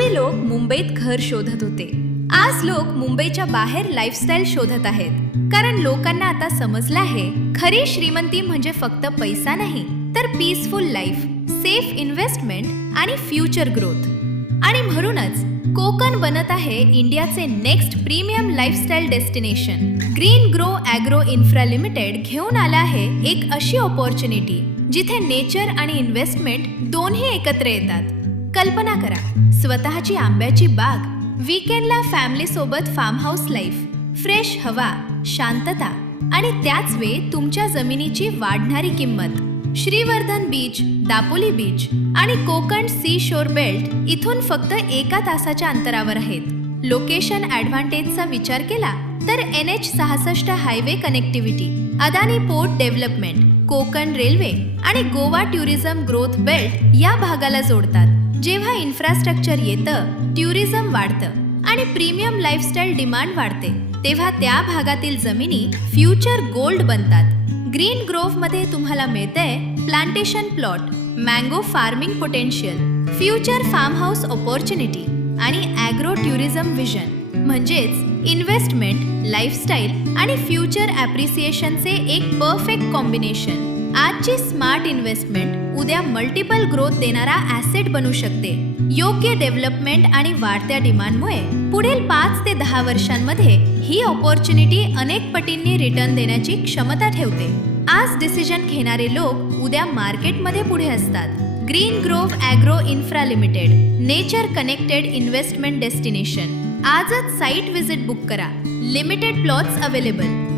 पूर्वी लोक मुंबईत घर शोधत होते. आज लोक मुंबईच्या बाहेर लाईफस्टाईल शोधत आहेत. कारण लोकांना आता समजलं आहे, खरी श्रीमंती म्हणजे फक्त पैसा नाही, तर पीसफुल लाईफ, सेफ इन्व्हेस्टमेंट आणि फ्युचर ग्रोथ. आणि म्हणूनच कोकण बनत आहे इंडियाचे next premium lifestyle destination. Green grow agro infra limited घेऊन आला आहे एक अशी ऑपॉर्च्युनिटी जिथे नेचर आणि इन्व्हेस्टमेंट दोन्ही एकत्र येतात. कल्पना करा, स्वतःची आंब्याची बाग, वीकेंडला फॅमिली सोबत फार्म हाऊस लाईफ, फ्रेश हवा, शांतता आणि त्याच वेळी तुमच्या जमिनीची वाढणारी किंमत. श्रीवर्धन बीच, दापोली बीच आणि कोकण सी शोर बेल्ट इथून फक्त 1 तासाच्या अंतरावर आहेत. लोकेशन ॲडव्हान्टेजचा विचार केला तर NH66 highway connectivity, Adani port development, Konkan railway आणि गोवा टुरिझम ग्रोथ बेल्ट या भागाला जोडतात. जेव्हा इन्फ्रास्ट्रक्चर येतं, टुरिझम वाढतं आणि प्रीमियम लाईफस्टाईल डिमांड वाढते, तेव्हा त्या भागातील जमिनी फ्युचर गोल्ड बनतात. ग्रीन ग्रोव्हमध्ये तुम्हाला मिळतंय plantation plot, mango farming potential, future farm house opportunity आणि ॲग्रो टुरिझम विजन. म्हणजेच इन्व्हेस्टमेंट, लाईफस्टाईल आणि फ्युचर ॲप्रिसिएशनचे एक परफेक्ट कॉम्बिनेशन. आजची स्मार्ट इन्व्हेस्टमेंट उद्या मल्टिपल ग्रोथ देणारा ॲसेट बनू शकते. योग्य डेव्हलपमेंट आणि वाढत्या डिमांडमुळे पुढील 5 ते 10 वर्षांमध्ये ही ऑपॉर्च्युनिटी अनेक पटींनी रिटर्न देण्याची क्षमता ठेवते. आज डिसिजन घेणारे लोक उद्या मार्केटमध्ये पुढे असतात. Green grove agro infra limited, nature connected investment destination. आजच साईट व्हिजिट बुक करा. Limited plots available.